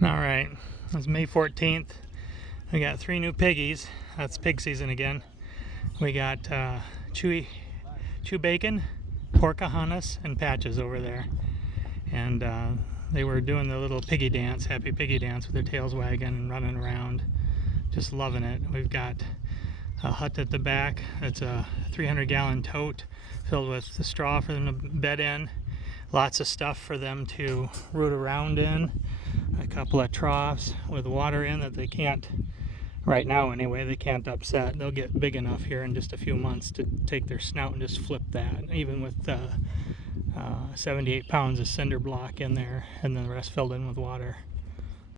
All right, it's May 14th. We got 3 new piggies. That's pig season again. We got Chewbacon, Porkahontas, and Patches over there. And they were doing the little piggy dance, happy piggy dance with their tails wagging and running around. Just loving it. We've got a hut at the back. It's a 300-gallon tote filled with the straw for them to bed in. Lots of stuff for them to root around in. A couple of troughs with water in that they can't, right now anyway, they can't upset. They'll get big enough here in just a few months to take their snout and just flip that, even with 78 pounds of cinder block in there, and then the rest filled in with water.